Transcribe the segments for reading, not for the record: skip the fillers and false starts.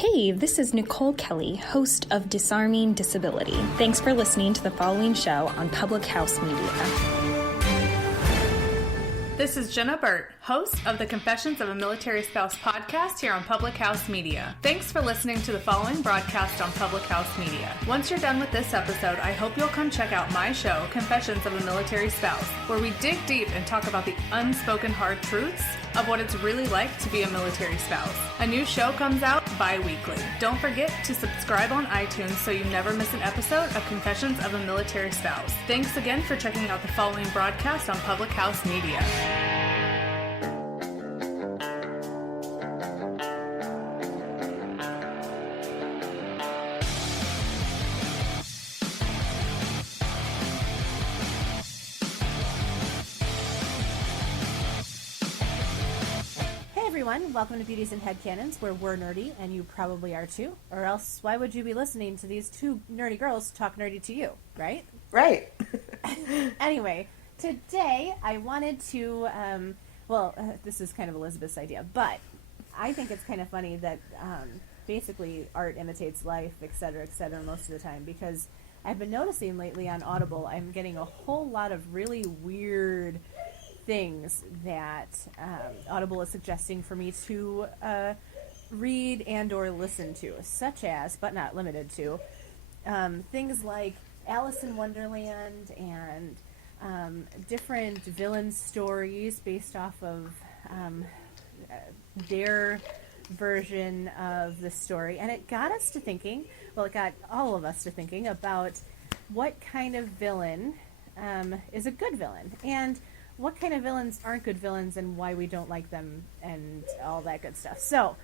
Hey, this is Nicole Kelly, host of Disarming Disability. Thanks for listening to the following show on Public House Media. This is Jenna Burt, host of the Confessions of a Military Spouse podcast here on Public House Media. Thanks for listening to the following broadcast on Public House Media. Once you're done with this episode, I hope you'll come check out my show, Confessions of a Military Spouse, where we dig deep and talk about the unspoken hard truths of what it's really like to be a military spouse. A new show comes out bi-weekly. Don't forget to subscribe on iTunes so you never miss an episode of Confessions of a Military Spouse. Thanks again for checking out the following broadcast on Public House Media. Welcome to Beauties and Headcanons, where we're nerdy, and you probably are too. Or else, why would you be listening to these two nerdy girls talk nerdy to you, right? Right. Anyway, today I wanted to, this is kind of Elisabeth's idea, but I think it's kind of funny that basically art imitates life, etc., most of the time, because I've been noticing lately on Audible, I'm getting a whole lot of really weird things that Audible is suggesting for me to read and or listen to, such as, but not limited to, things like Alice in Wonderland and different villain stories based off of their version of the story. And it got us to thinking, it got all of us to thinking about what kind of villain is a good villain, and what kind of villains aren't good villains and why we don't like them and all that good stuff. So,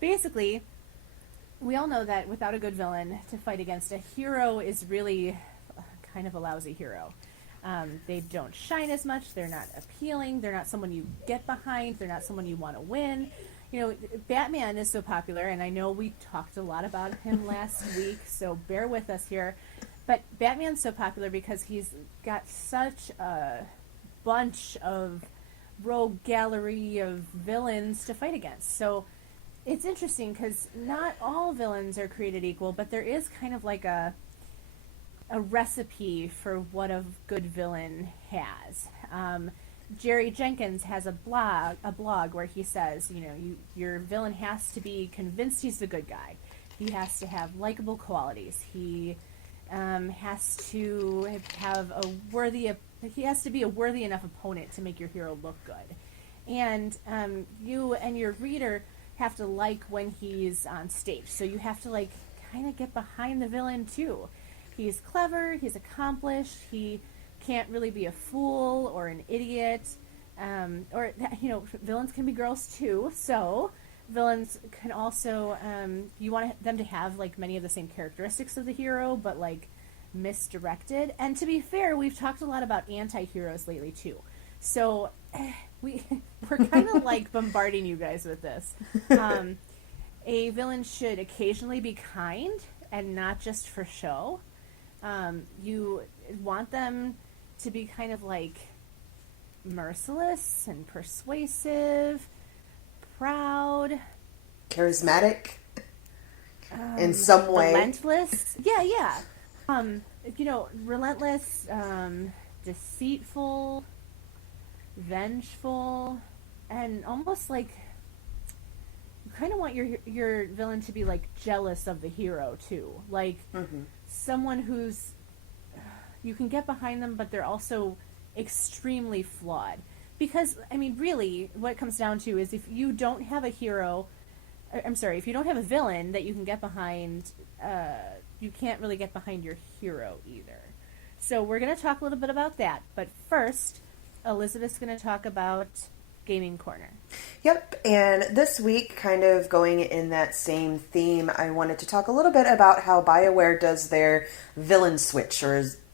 basically, we all know that without a good villain to fight against, a hero is really kind of a lousy hero. They don't shine as much, they're not appealing, they're not someone you get behind, they're not someone you want to win. You know, Batman is so popular, and I know we talked a lot about him last week, so bear with us here. But Batman's so popular because he's got such a bunch of rogue gallery of villains to fight against. So it's interesting because not all villains are created equal, but there is kind of like a recipe for what a good villain has. Jerry Jenkins has a blog where he says, your villain has to be convinced he's the good guy. He has to have likable qualities. He has to be a worthy enough opponent to make your hero look good. And you and your reader have to like when he's on stage. So you have to kind of get behind the villain too. He's clever, he's accomplished, he can't really be a fool or an idiot. Villains can be girls too. So villains can also, you want them to have many of the same characteristics of the hero, but misdirected. And to be fair, we've talked a lot about anti-heroes lately too. So we're kind of bombarding you guys with this. A villain should occasionally be kind and not just for show. You want them to be kind of merciless and persuasive, proud, charismatic in some way, relentless. Yeah. Relentless, deceitful, vengeful, and almost you kind of want your villain to be jealous of the hero too, someone who's you can get behind them, but they're also extremely flawed. Because really, what it comes down to is if you don't have a if you don't have a villain that you can get behind, you can't really get behind your hero either. So we're going to talk a little bit about that. But first, Elisabeth's going to talk about Gaming Corner. Yep, and this week, kind of going in that same theme, I wanted to talk a little bit about how Bioware does their villain switch,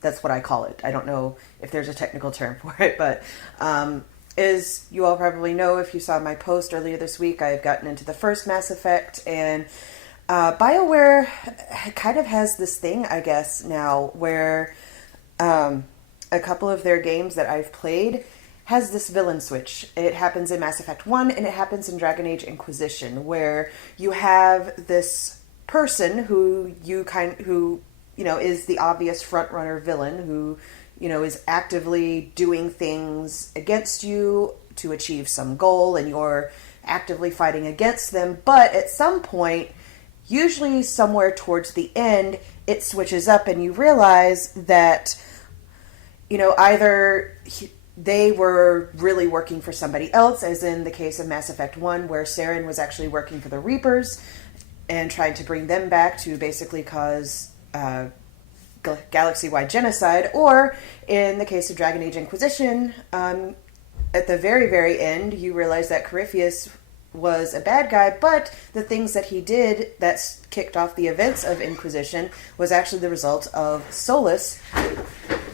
that's what I call it. I don't know if there's a technical term for it, but as you all probably know, if you saw my post earlier this week, I've gotten into the first Mass Effect, and Bioware kind of has this thing, I guess, now, where a couple of their games that I've played has this villain switch. It happens in Mass Effect 1 and it happens in Dragon Age Inquisition, where you have this person who is the obvious front runner villain who, is actively doing things against you to achieve some goal, and you're actively fighting against them. But at some point, usually somewhere towards the end, it switches up and you realize that, either they were really working for somebody else, as in the case of Mass Effect 1, where Saren was actually working for the Reapers and trying to bring them back to basically cause galaxy-wide genocide, or in the case of Dragon Age Inquisition, at the very, very end, you realize that Corypheus was a bad guy, but the things that he did that kicked off the events of Inquisition was actually the result of Solus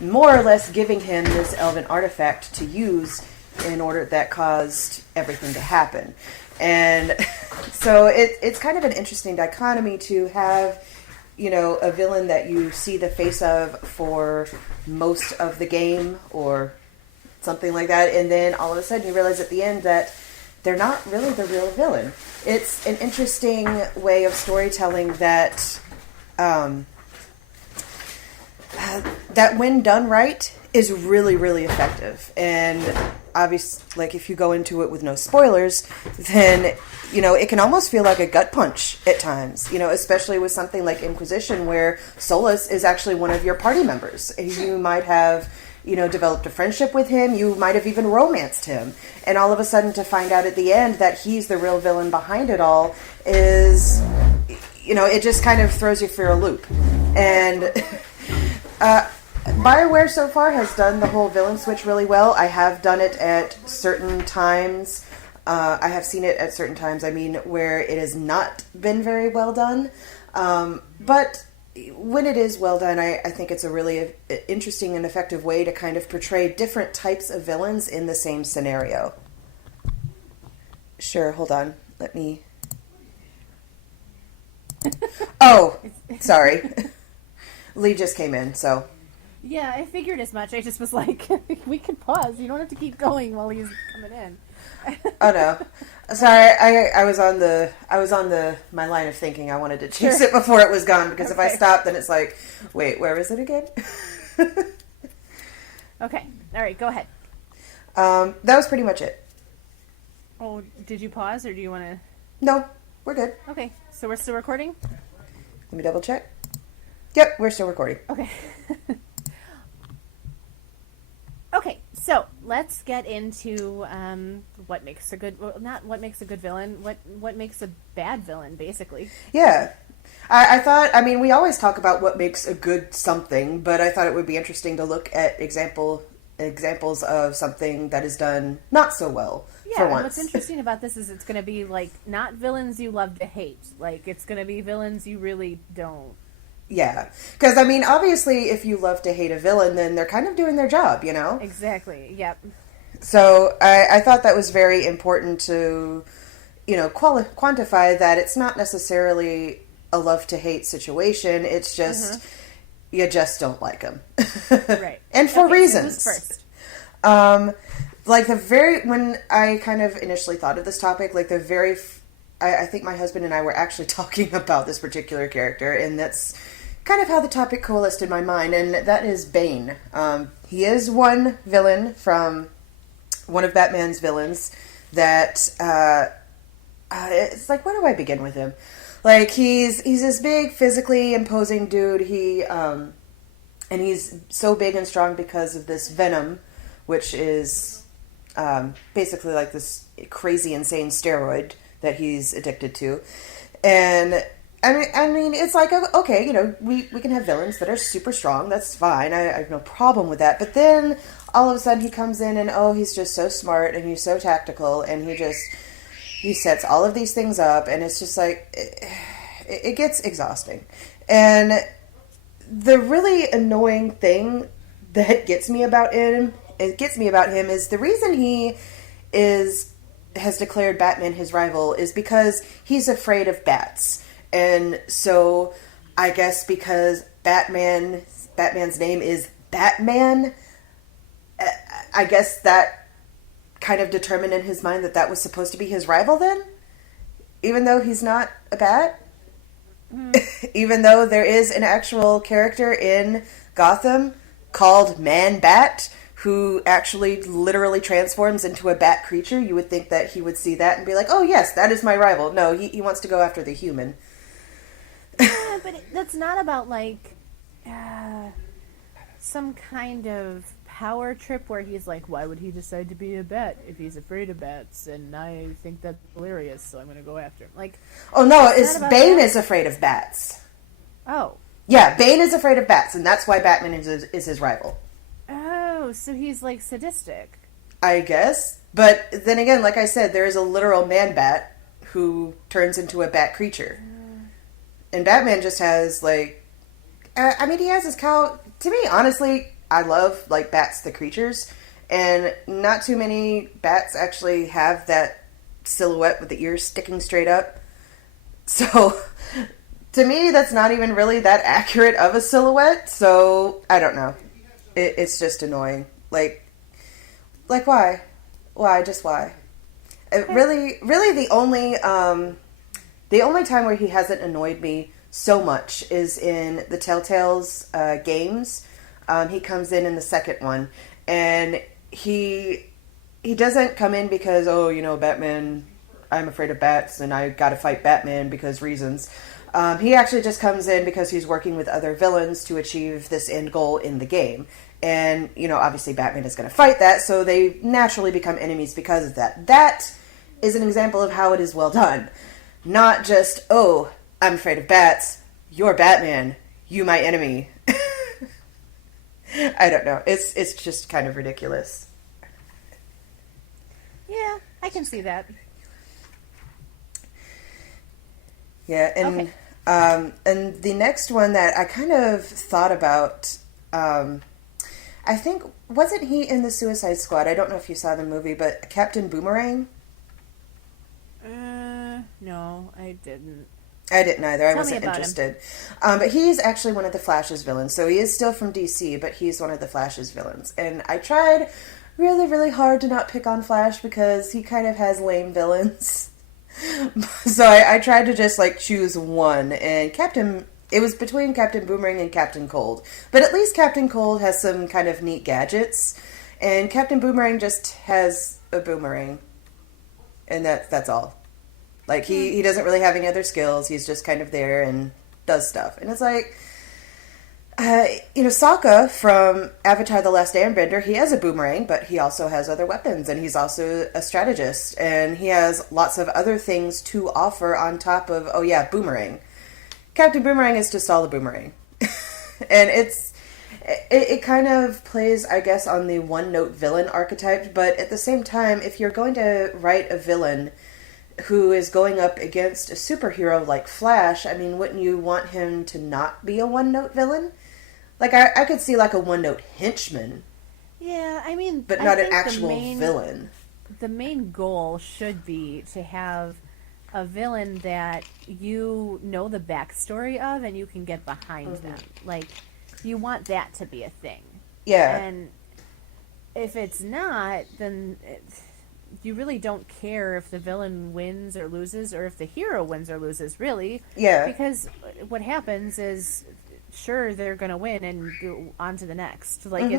more or less giving him this elven artifact to use in order that caused everything to happen. And so it's kind of an interesting dichotomy to have, a villain that you see the face of for most of the game or something like that, and then all of a sudden you realize at the end that they're not really the real villain. It's an interesting way of storytelling that that when done right is really, really effective. And obviously, like, if you go into it with no spoilers, then, it can almost feel like a gut punch at times, especially with something like Inquisition, where Solus is actually one of your party members. You might have, developed a friendship with him. You might have even romanced him. And all of a sudden to find out at the end that he's the real villain behind it all is, it just kind of throws you for a loop. And Bioware so far has done the whole villain switch really well. I have done it at certain times. I have seen it at certain times, where it has not been very well done. But when it is well done, I think it's a really interesting and effective way to kind of portray different types of villains in the same scenario. Sure, hold on. Let me... Oh, sorry. Lee just came in, so... Yeah, I figured as much. I just was like, we can pause. You don't have to keep going while he's coming in. Oh no, sorry. I was on my line of thinking. I wanted to chase it before it was gone, because if I stop, then it's like, wait, where is it again? Okay, all right, go ahead. That was pretty much it. Oh, did you pause, or do you want to? No, we're good. Okay, so we're still recording. Let me double check. Yep, we're still recording. Okay. Okay, so let's get into what makes a good, well, not what makes a good villain, what makes a bad villain, basically. Yeah. I thought, we always talk about what makes a good something, but I thought it would be interesting to look at examples of something that is done not so well for once. What's interesting about this is it's going to be, like, not villains you love to hate. Like, it's going to be villains you really don't. Yeah, because, obviously, if you love to hate a villain, then they're kind of doing their job, Exactly, yep. So I thought that was very important to, quantify that it's not necessarily a love-to-hate situation. It's just, you just don't like them. Right. And for reasons. Who's first? When I kind of initially thought of this topic, I think my husband and I were actually talking about this particular character, and that's kind of how the topic coalesced in my mind, and that is Bane. He is one villain from one of Batman's villains that, it's like, where do I begin with him? Like, he's this big, physically imposing dude, and he's so big and strong because of this venom, which is, basically like this crazy, insane steroid that he's addicted to. And it's like, okay, we can have villains that are super strong. That's fine. I have no problem with that. But then all of a sudden he comes in and, he's just so smart and he's so tactical and he sets all of these things up, and it's just like, it gets exhausting. And the really annoying thing that gets me about him is the reason he has declared Batman his rival is because he's afraid of bats. And so I guess because Batman's name is Batman, I guess that kind of determined in his mind that was supposed to be his rival then? Even though he's not a bat? Even though there is an actual character in Gotham called Man-Bat who actually literally transforms into a bat creature, you would think that he would see that and be like, oh yes, that is my rival. No, he wants to go after the human. Yeah, but that's not about, like, some kind of power trip where he's like, why would he decide to be a bat if he's afraid of bats? And I think that's hilarious, so I'm going to go after him. Like, oh no, it's Bane is afraid of bats. Oh. Yeah, Bane is afraid of bats, and that's why Batman is his rival. Oh, so he's, like, sadistic. I guess. But then again, like I said, there is a literal man-bat who turns into a bat creature. And Batman just has, like... I mean, he has his cow... To me, honestly, I love, like, bats the creatures. And not too many bats actually have that silhouette with the ears sticking straight up. So... To me, that's not even really that accurate of a silhouette, so I don't know. It's just annoying. Like why? Why? Just why? Really, the only time where he hasn't annoyed me so much is in the Telltale's games. He comes in the second one, and he doesn't come in because, oh, you know, Batman, I'm afraid of bats, and I gotta fight Batman because reasons. He actually just comes in because he's working with other villains to achieve this end goal in the game. And, you know, obviously Batman is going to fight that, so they naturally become enemies because of that. That is an example of how it is well done. Not just, oh, I'm afraid of bats, you're Batman, you my enemy. I don't know. It's just kind of ridiculous. Yeah, I can see that. Yeah, and... Okay. And the next one that I kind of thought about, I think, wasn't he in the Suicide Squad? I don't know if you saw the movie, but Captain Boomerang? No, I didn't. I didn't either. I Tell me wasn't about interested. But he's actually one of the Flash's villains. So he is still from DC, but he's one of the Flash's villains. And I tried really, really hard to not pick on Flash because he kind of has lame villains. So I tried to just, like, choose one, and it was between Captain Boomerang and Captain Cold. But at least Captain Cold has some kind of neat gadgets, and Captain Boomerang just has a boomerang. And that's all. Like, he doesn't really have any other skills, he's just kind of there and does stuff. And it's like... you know, Sokka from Avatar The Last Airbender, he has a boomerang, but he also has other weapons, and he's also a strategist, and he has lots of other things to offer on top of, oh yeah, boomerang. Captain Boomerang is just all a boomerang. And it kind of plays, I guess, on the one-note villain archetype, but at the same time, if you're going to write a villain who is going up against a superhero like Flash, I mean, wouldn't you want him to not be a one-note villain? Like, I could see, like, a one-note henchman. Yeah, I mean... But not an actual villain. The main goal should be to have a villain that you know the backstory of and you can get behind them. Like, you want that to be a thing. Yeah. And if it's not, then... you really don't care if the villain wins or loses, or if the hero wins or loses, really. Yeah. Because what happens is... sure, they're gonna win and go on to the next. Like,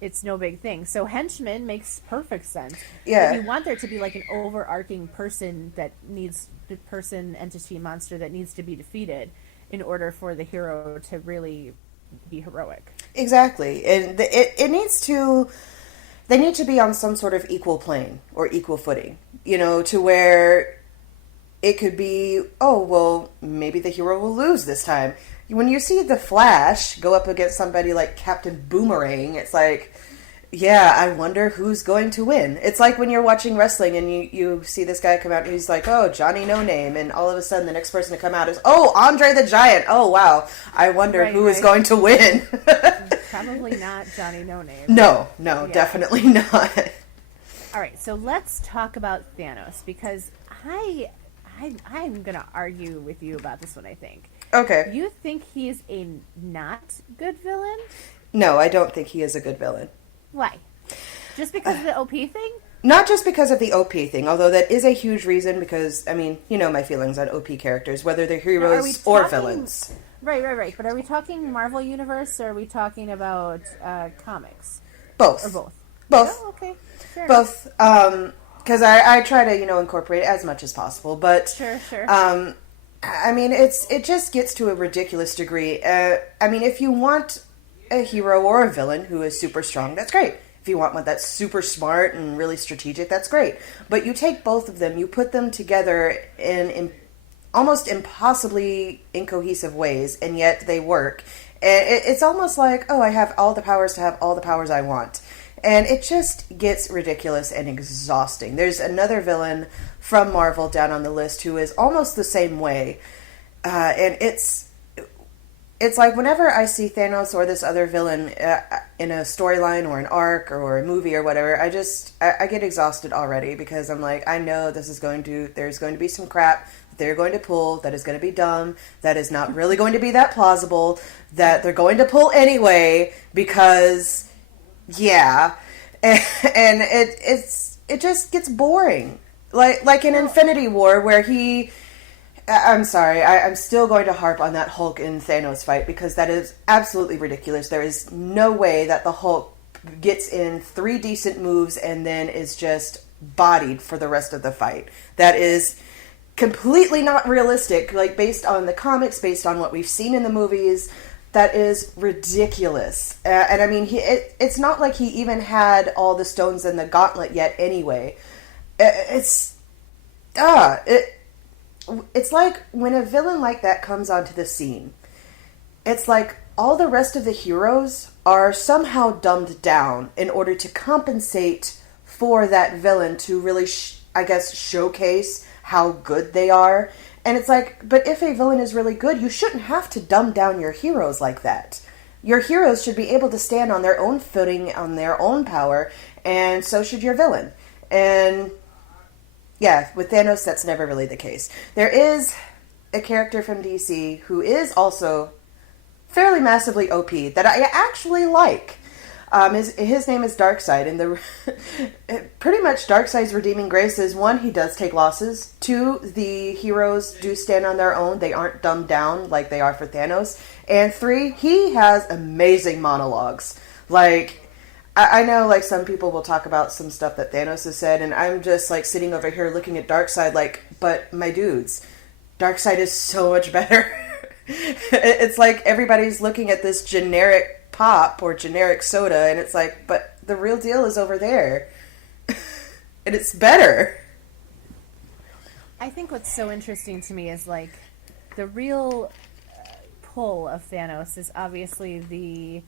it's no big thing. So henchman makes perfect sense. Yeah. If you want there to be like an overarching person that needs the person, entity, monster that needs to be defeated in order for the hero to really be heroic. Exactly. And it needs to... They need to be on some sort of equal plane or equal footing. You know, to where it could be, oh, well, maybe the hero will lose this time. When you see the Flash go up against somebody like Captain Boomerang, it's like, yeah, I wonder who's going to win. It's like when you're watching wrestling and you see this guy come out and he's like, oh, Johnny No Name, and all of a sudden the next person to come out is, oh, Andre the Giant. Oh, wow. I wonder who is going to win. Probably not Johnny No Name. No, definitely not. All right, so let's talk about Thanos, because I'm going to argue with you about this one, I think. Okay. You think he's a not good villain? No, I don't think he is a good villain. Why? Just because of the OP thing? Not just because of the OP thing, although that is a huge reason because, I mean, you know my feelings on OP characters, whether they're heroes or villains. Right. But are we talking Marvel Universe or are we talking about comics? Both. Or both? Both. Oh, okay. Fair Both. Because I try to, incorporate as much as possible. But, Sure. I mean, it just gets to a ridiculous degree. I mean, if you want a hero or a villain who is super strong, that's great. If you want one that's super smart and really strategic, that's great. But you take both of them, you put them together in almost impossibly incohesive ways, and yet they work. And it's almost like, I have all the powers to have all the powers I want. And it just gets ridiculous and exhausting. There's another villain from Marvel down on the list who is almost the same way. And it's like whenever I see Thanos or this other villain in a storyline or an arc or a movie or whatever, I get exhausted already because I'm like, I know there's going to be some crap that they're going to pull that is going to be dumb, that is not really going to be that plausible, that they're going to pull anyway because, yeah. And it just gets boring. Like in Infinity War where I'm sorry, I'm still going to harp on that Hulk and Thanos fight because that is absolutely ridiculous. There is no way that the Hulk gets in 3 decent moves and then is just bodied for the rest of the fight. That is completely not realistic, like based on the comics, based on what we've seen in the movies. That is ridiculous. And I mean, it's not like he even had all the stones in the gauntlet yet anyway. It's like when a villain like that comes onto the scene, it's like all the rest of the heroes are somehow dumbed down in order to compensate for that villain to really, showcase how good they are. And it's like, but if a villain is really good, you shouldn't have to dumb down your heroes like that. Your heroes should be able to stand on their own footing, on their own power, and so should your villain. And yeah, with Thanos, that's never really the case. There is a character from DC who is also fairly massively OP that I actually like. His name is Darkseid, and pretty much Darkseid's redeeming grace is 1, he does take losses. 2, the heroes do stand on their own. They aren't dumbed down like they are for Thanos. And 3, he has amazing monologues. Like, I know, like, some people will talk about some stuff that Thanos has said, and I'm just, like, sitting over here looking at Darkseid like, but my dudes, Darkseid is so much better. It's like everybody's looking at this generic pop or generic soda, and it's like, but the real deal is over there. And it's better. I think what's so interesting to me is, like, the real pull of Thanos is obviously the,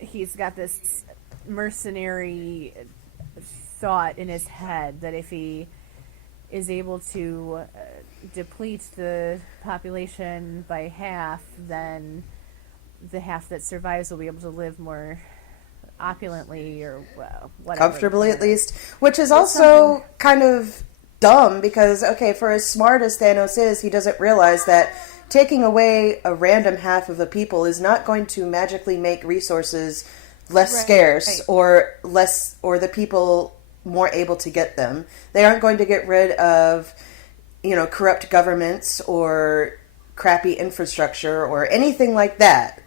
he's got this mercenary thought in his head that if he is able to deplete the population by half, then the half that survives will be able to live more opulently or whatever. Comfortably, at least. Which is also kind of dumb because, okay, for as smart as Thanos is, he doesn't realize that taking away a random half of the people is not going to magically make resources less scarce or the people more able to get them. They aren't going to get rid of, corrupt governments or crappy infrastructure or anything like that.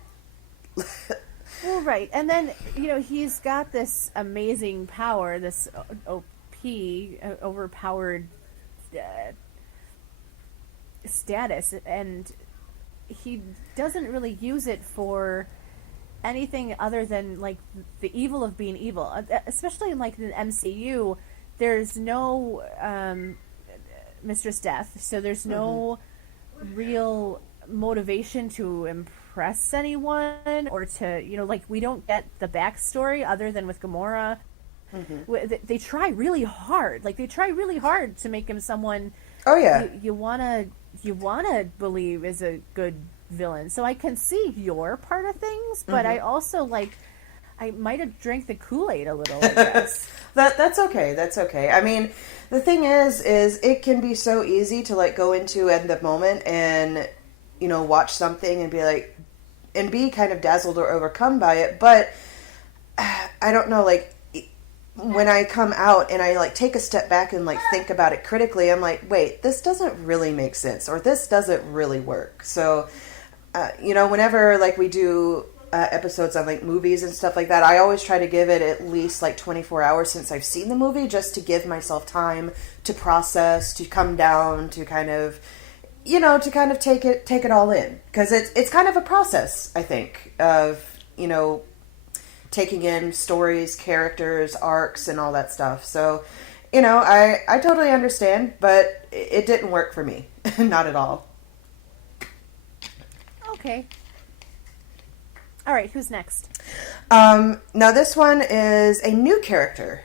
Well, right. And then, he's got this amazing power, this OP, overpowered status, and he doesn't really use it for anything other than, like, the evil of being evil. Especially in, like, the MCU, there's no Mistress Death, so there's no real motivation to impress anyone or to, we don't get the backstory other than with Gamora. They try really hard. Like, they try really hard to make him someone you wanna believe is a good villain. So I can see your part of things, but I also, like, I might have drank the Kool-Aid a little, I guess. That's okay. That's okay. I mean, the thing is it can be so easy to, like, go into at the moment and, watch something and be like, and be kind of dazzled or overcome by it. But I don't know, like, when I come out and I, like, take a step back and, like, think about it critically, I'm like, wait, this doesn't really make sense, or this doesn't really work. So, you know, whenever, like, we do episodes on, like, movies and stuff like that, I always try to give it at least, like, 24 hours since I've seen the movie, just to give myself time to process, to come down, to kind of, you know, to kind of take it all in. Because it's kind of a process, I think, of, you know, taking in stories, characters, arcs, and all that stuff. So, you know, I totally understand, but it didn't work for me. Not at all. Okay. All right, who's next? Now this one is a new character.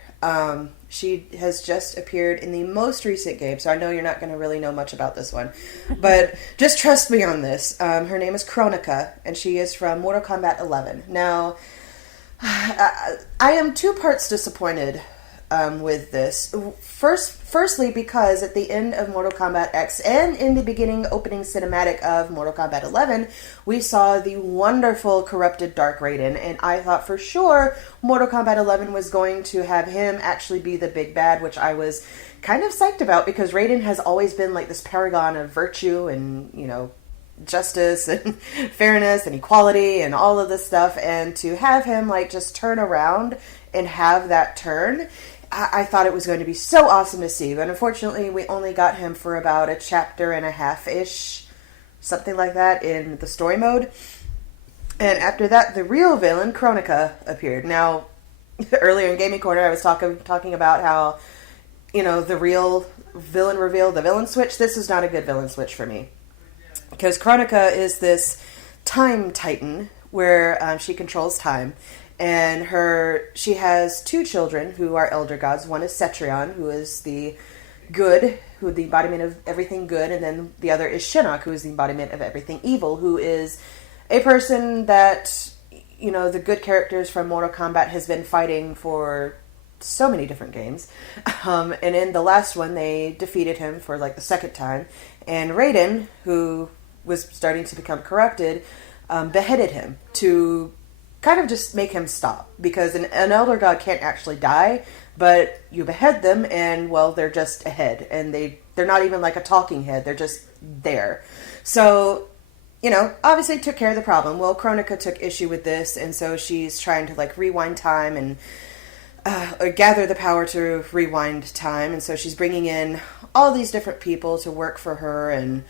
She has just appeared in the most recent game, so I know you're not going to really know much about this one. But just trust me on this. Her name is Kronika, and she is from Mortal Kombat 11. Now, I am two parts disappointed with this. Firstly, because at the end of Mortal Kombat X and in the beginning opening cinematic of Mortal Kombat 11, we saw the wonderful corrupted Dark Raiden, and I thought for sure Mortal Kombat 11 was going to have him actually be the big bad, which I was kind of psyched about, because Raiden has always been like this paragon of virtue and, you know, justice and fairness and equality and all of this stuff, and to have him like just turn around and have that turn, I thought it was going to be so awesome to see. But unfortunately we only got him for about a chapter and a half ish, something like that, in the story mode. And after that, the real villain Kronika appeared. Now, earlier in Gaming Corner I was talking about how, you know, the real villain reveal, the villain switch. This is not a good villain switch for me. Because Kronika is this time titan where she controls time, and she has two children who are elder gods. One is Cetrion, who is the good, who the embodiment of everything good, and then the other is Shinnok, who is the embodiment of everything evil, who is a person that, you know, the good characters from Mortal Kombat has been fighting for so many different games. And in the last one, they defeated him for like the second time. And Raiden, who was starting to become corrupted, beheaded him to kind of just make him stop. Because an elder god can't actually die, but you behead them and, well, they're just a head. And they're not even like a talking head. They're just there. So, you know, obviously took care of the problem. Well, Kronika took issue with this, and so she's trying to like rewind time and gather the power to rewind time. And so she's bringing in all these different people to work for her and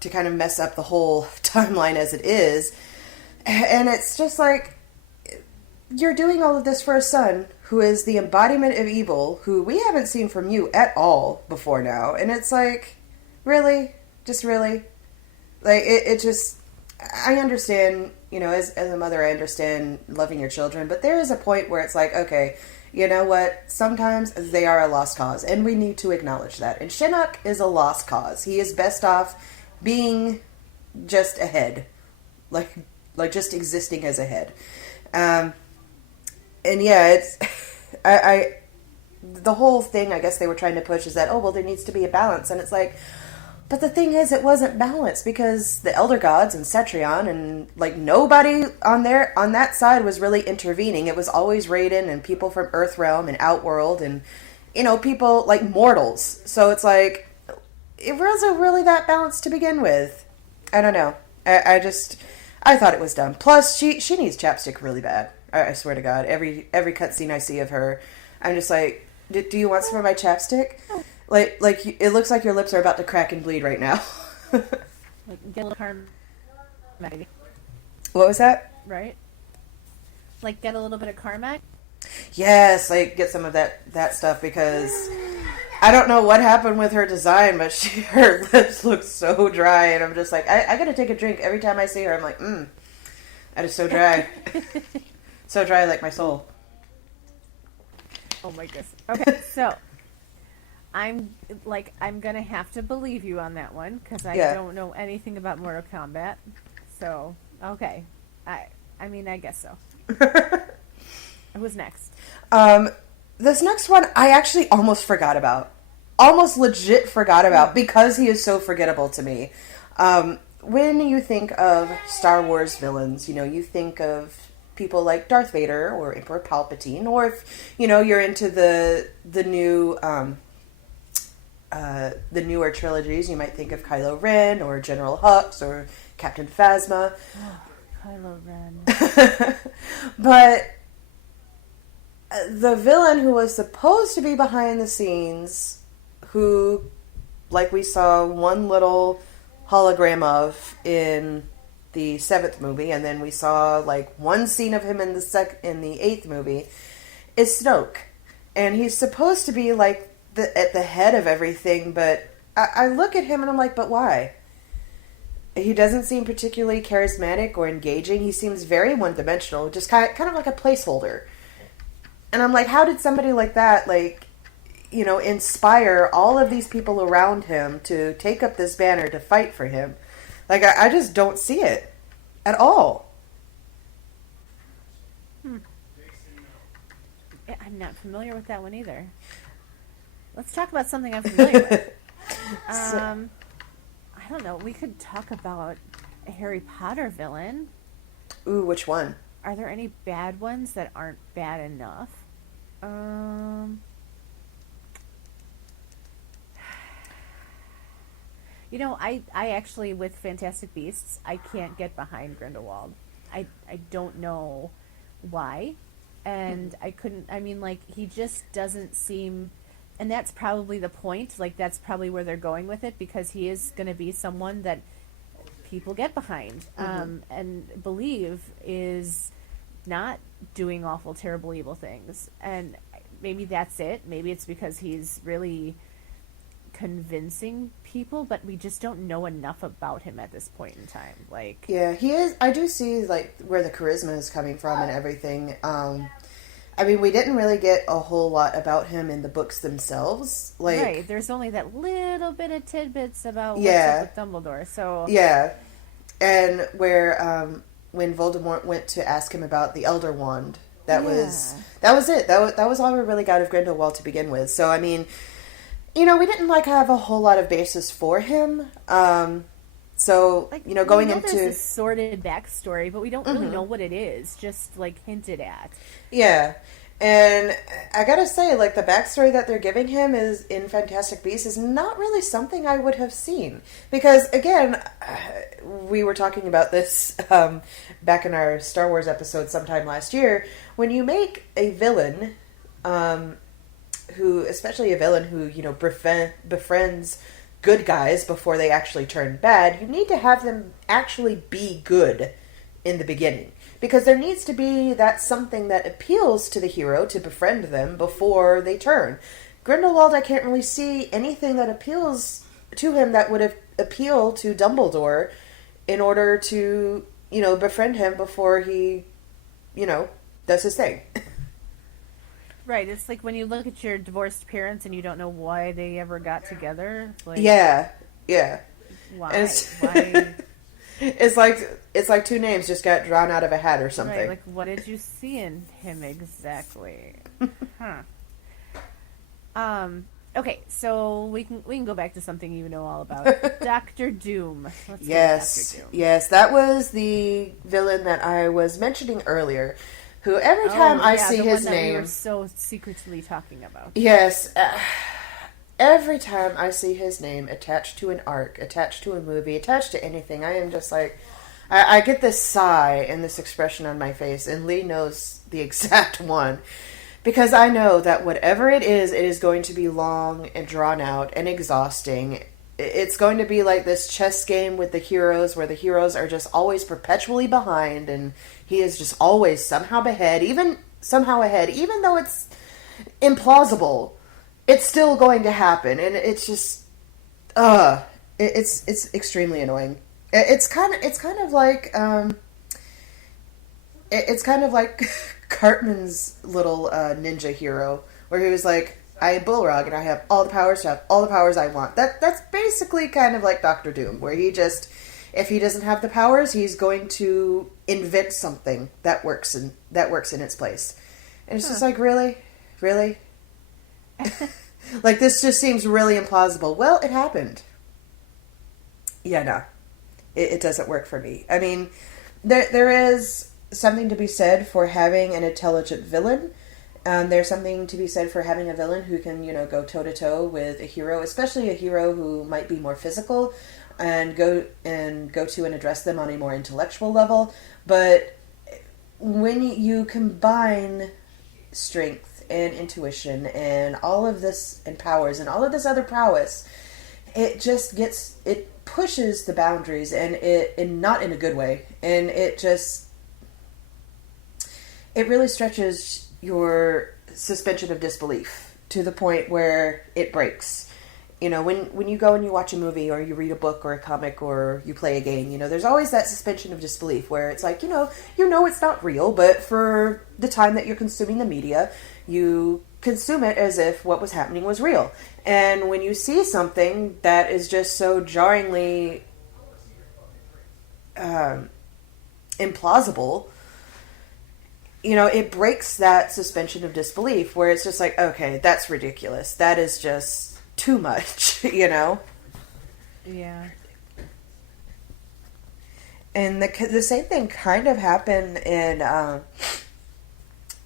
to kind of mess up the whole timeline as it is. And it's just like, you're doing all of this for a son who is the embodiment of evil, who we haven't seen from you at all before now. And it's like, really? Just really? Like, it just, I understand, you know, as a mother, I understand loving your children, but there is a point where it's like, okay, you know what? Sometimes they are a lost cause, and we need to acknowledge that. And Shinnok is a lost cause. He is best off being just a head, like just existing as a head. And yeah, it's the whole thing I guess they were trying to push is that, oh well, there needs to be a balance, and it's like, but the thing is, it wasn't balanced because the Elder Gods and Cetrion and like nobody on that side was really intervening. It was always Raiden and people from Earthrealm and Outworld and, you know, people like mortals. So it's like, it wasn't really that balanced to begin with. I don't know. I thought it was dumb. Plus, she needs chapstick really bad. I swear to God, every cutscene I see of her, I'm just like, do you want some of my chapstick? Like it looks like your lips are about to crack and bleed right now. Like, get a little Carmack. What was that? Right? Like, get a little bit of Carmack? Yes, like, get some of that stuff, because I don't know what happened with her design, but her lips look so dry, and I'm just like, I gotta take a drink every time I see her. I'm like, that is so dry. So dry like my soul. Oh my goodness. Okay, so I'm gonna have to believe you on that one because I don't know anything about Mortal Kombat. So okay, I mean I guess so. Who's next? This next one I actually almost forgot about. Almost legit forgot about because he is so forgettable to me. When you think of Star Wars villains, you know, you think of people like Darth Vader or Emperor Palpatine, or if, you know, you're into the newer trilogies, you might think of Kylo Ren or General Hux or Captain Phasma. Oh, Kylo Ren. But the villain who was supposed to be behind the scenes, who, like we saw one little hologram of in the 7th movie, and then we saw like one scene of him in the 8th movie, is Snoke. And he's supposed to be like at the head of everything, but I look at him and I'm like, but why? He doesn't seem particularly charismatic or engaging. He seems very one-dimensional, just kind of like a placeholder. And I'm like, how did somebody like that, like, you know, inspire all of these people around him to take up this banner to fight for him? Like, I just don't see it at all. Yeah, I'm not familiar with that one either. Let's talk about something I'm familiar with. I don't know. We could talk about a Harry Potter villain. Ooh, which one? Are there any bad ones that aren't bad enough? You know, I actually, with Fantastic Beasts, I can't get behind Grindelwald. I don't know why. And I couldn't, I mean, like, he just doesn't seem, and that's probably the point. Like, that's probably where they're going with it, because he is going to be someone that people get behind and believe is not doing awful, terrible, evil things. And maybe that's it. Maybe it's because he's really convincing people, but we just don't know enough about him at this point in time. Like, yeah, he is. I do see like where the charisma is coming from and everything. I mean, we didn't really get a whole lot about him in the books themselves. Like, right, there's only that little bit of tidbits about what's yeah, up with Dumbledore. So yeah, and where when Voldemort went to ask him about the Elder Wand, that was it. That was all we really got of Grindelwald to begin with. So I mean, you know, we didn't like have a whole lot of basis for him. So, like, you know, going into there's a sordid backstory, but we don't really know what it is. Just like hinted at. Yeah, and I gotta say, like, the backstory that they're giving him is in Fantastic Beasts is not really something I would have seen, because again, we were talking about this back in our Star Wars episode sometime last year. When you make a villain, especially a villain who, you know, befriends good guys before they actually turn bad, you need to have them actually be good in the beginning. Because there needs to be that something that appeals to the hero to befriend them before they turn. Grindelwald, I can't really see anything that appeals to him that would appeal to Dumbledore in order to, you know, befriend him before he, you know, does his thing. Right, it's like when you look at your divorced parents and you don't know why they ever got together. Like, yeah. Why? Why? It's like two names just got drawn out of a hat or something. Right, like, what did you see in him exactly? Okay, so we can go back to something you know all about. Doctor Doom. Let's yes, Dr. Doom. Yes, that was the villain that I was mentioning earlier. Who every time I see his name, we were so secretly talking about. Yes, every time I see his name attached to an arc, attached to a movie, attached to anything, I am just like, I get this sigh and this expression on my face, and Lee knows the exact one, because I know that whatever it is going to be long and drawn out and exhausting. It's going to be like this chess game with the heroes, where the heroes are just always perpetually behind, and he is just always somehow ahead, even though it's implausible. It's still going to happen, and it's just, it's extremely annoying. It's kind of like Cartman's little ninja hero, where he was like, I am Bullrog, and I have all the powers to have all the powers I want. That's basically kind of like Doctor Doom, where he just, if he doesn't have the powers, he's going to invent something that works in its place. And it's just like, really? Like, this just seems really implausible. Well, it happened. Yeah, no. It doesn't work for me. I mean, there is something to be said for having an intelligent villain. There's something to be said for having a villain who can, go toe-to-toe with a hero, especially a hero who might be more physical, and go to and address them on a more intellectual level. But when you combine strength and intuition and all of this, and powers and all of this other prowess, it pushes the boundaries, and not in a good way, and it really stretches your suspension of disbelief to the point where it breaks. When you go and you watch a movie, or you read a book or a comic, or you play a game, there's always that suspension of disbelief where it's like, it's not real, but for the time that you're consuming the media, you consume it as if what was happening was real. And when you see something that is just so jarringly implausible, it breaks that suspension of disbelief where it's just like, okay, that's ridiculous. That is just too much, Yeah. And the same thing kind of happened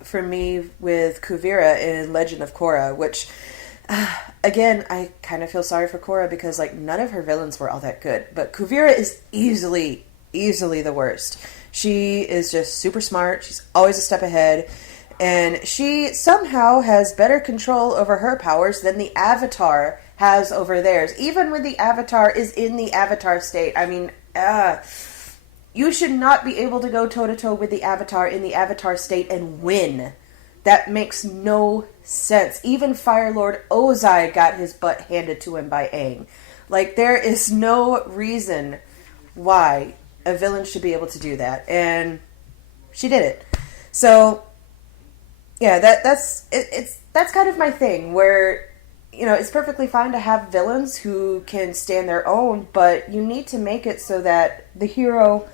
for me with Kuvira in Legend of Korra, which, again, I kind of feel sorry for Korra because, none of her villains were all that good. But Kuvira is easily the worst. She is just super smart. She's always a step ahead. And she somehow has better control over her powers than the Avatar has over theirs. Even when the Avatar is in the Avatar state. I mean, you should not be able to go toe-to-toe with the Avatar in the Avatar state and win. That makes no sense. Even Fire Lord Ozai got his butt handed to him by Aang. There is no reason why a villain should be able to do that, and she did it. So, yeah, that's kind of my thing, where, it's perfectly fine to have villains who can stand their own, but you need to make it so that the hero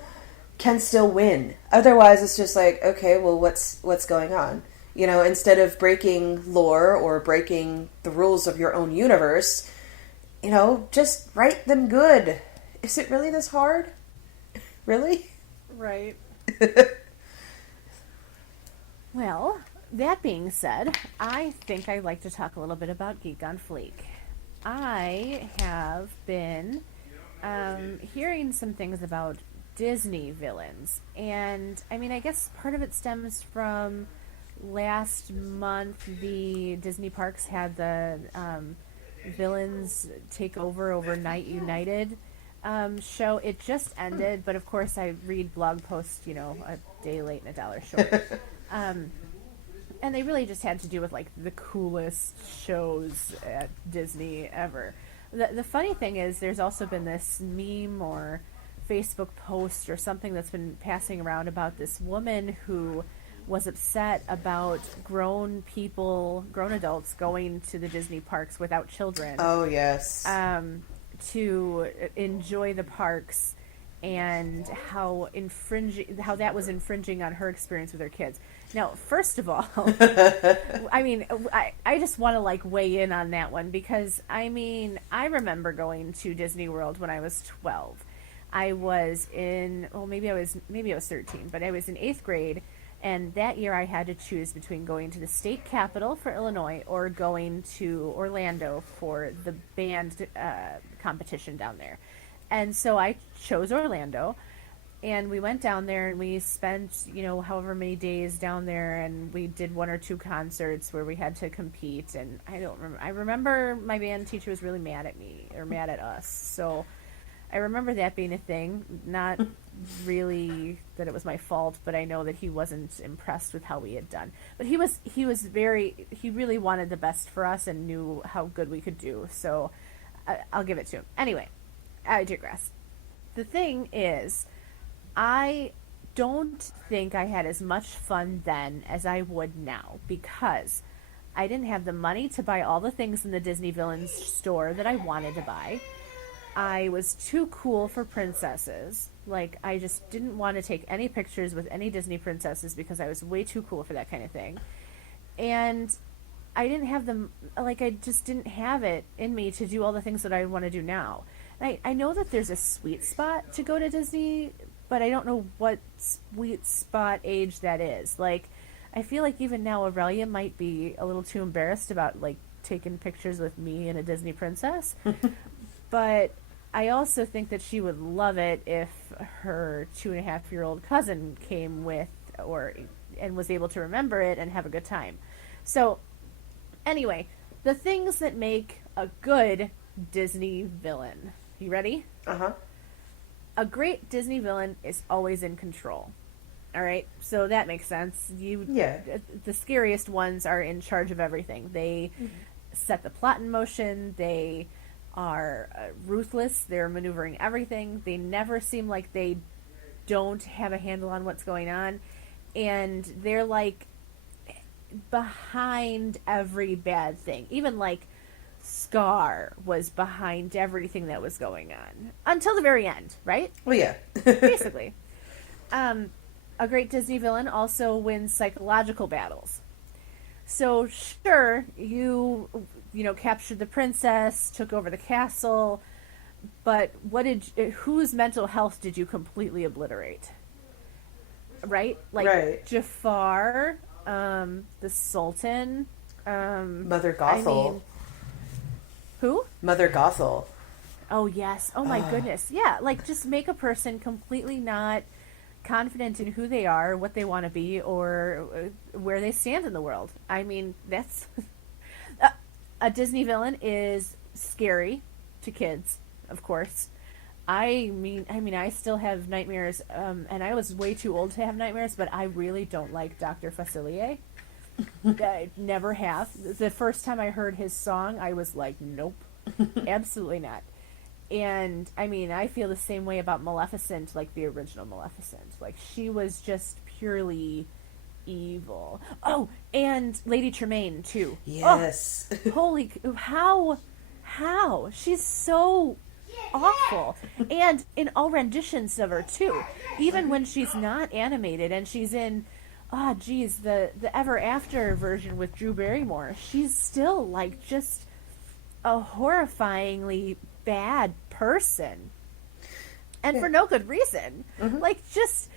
can still win. Otherwise, it's just like, okay, well, what's going on? Instead of breaking lore or breaking the rules of your own universe, just write them good. Is it really this hard? Really? Right. Well, that being said, I think I'd like to talk a little bit about Geek on Fleek. I have been hearing some things about Disney villains, and I guess part of it stems from last month. The Disney parks had the villains take over Night United show. It just ended, but of course I read blog posts, a day late and a dollar short. And they really just had to do with the coolest shows at Disney ever. The funny thing is, there's also been this meme or Facebook post or something that's been passing around about this woman who was upset about grown adults going to the Disney parks without children. Oh, yes. To enjoy the parks, and how that was infringing on her experience with her kids. Now, first of all, I just want to weigh in on that one, because I remember going to Disney World when I was 12. I was maybe I was 13, but I was in 8th grade, and that year I had to choose between going to the state capital for Illinois or going to Orlando for the band competition down there. And so I chose Orlando, and we went down there, and we spent, however many days down there, and we did 1 or 2 concerts where we had to compete. And I remember my band teacher was really mad at me, or mad at us. So I remember that being a thing. Not really that it was my fault, but I know that he wasn't impressed with how we had done. But he really wanted the best for us and knew how good we could do. So I'll give it to him. Anyway, I digress. The thing is, I don't think I had as much fun then as I would now, because I didn't have the money to buy all the things in the Disney Villains store that I wanted to buy. I was too cool for princesses. I just didn't want to take any pictures with any Disney princesses because I was way too cool for that kind of thing. And I didn't have them, I just didn't have it in me to do all the things that I want to do now. And I know that there's a sweet spot to go to Disney but I don't know what sweet spot age that is. Like, I feel like even now Aurelia might be a little too embarrassed about, like, taking pictures with me and a Disney princess. But I also think that she would love it if her 2.5-year-old cousin came with and was able to remember it and have a good time. So, anyway, the things that make a good Disney villain. You ready? Uh-huh. A great Disney villain is always in control. All right? So that makes sense. The scariest ones are in charge of everything. They set the plot in motion. They are ruthless. They're maneuvering everything. They never seem like they don't have a handle on what's going on. And they're like behind every bad thing. Even like Scar was behind everything that was going on until the very end, right? Well, yeah. Basically. A great Disney villain also wins psychological battles. So sure, you captured the princess, took over the castle, but whose mental health did you completely obliterate? Right? Like right. Jafar, the Sultan, Mother Gothel. Who? Mother Gothel. Oh yes. Oh my goodness. Yeah, like just make a person completely not confident in who they are, what they want to be, or where they stand in the world. I mean, that's a Disney villain is scary to kids, of course. I mean, I still have nightmares, and I was way too old to have nightmares, but I really don't like Dr. Facilier. I never have. The first time I heard his song, I was like, nope, absolutely not. And, I mean, I feel the same way about Maleficent, like the original Maleficent. Like, she was just purely evil. Oh, and Lady Tremaine, too. Yes. Oh, holy... How? She's so awful. And in all renditions of her, too. Even when she's not animated and she's in... the Ever After version with Drew Barrymore. She's still, like, just a horrifyingly bad person, and for no good reason. Like, just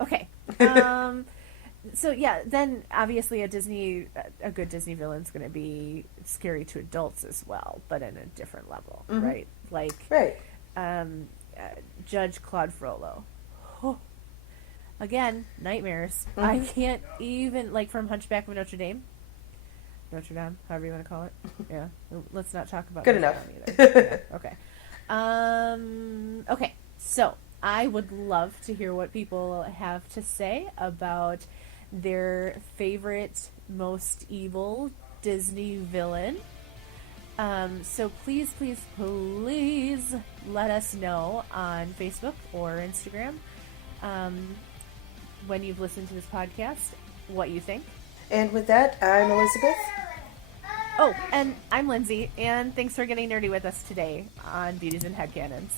okay. So yeah, then obviously a good Disney villain's going to be scary to adults as well, but in a different level, right? Like, right. Judge Claude Frollo. Again, nightmares. I can't even, like, from Hunchback of Notre Dame, however you want to call it. Yeah, let's not talk about good Notre enough. Dame either. Yeah. Okay. Okay. So I would love to hear what people have to say about their favorite, most evil Disney villain. So please let us know on Facebook or Instagram when you've listened to this podcast what you think. And with that, I'm Elisabeth. Oh, and I'm Lindsay, and thanks for getting nerdy with us today on Beauties and Headcanons.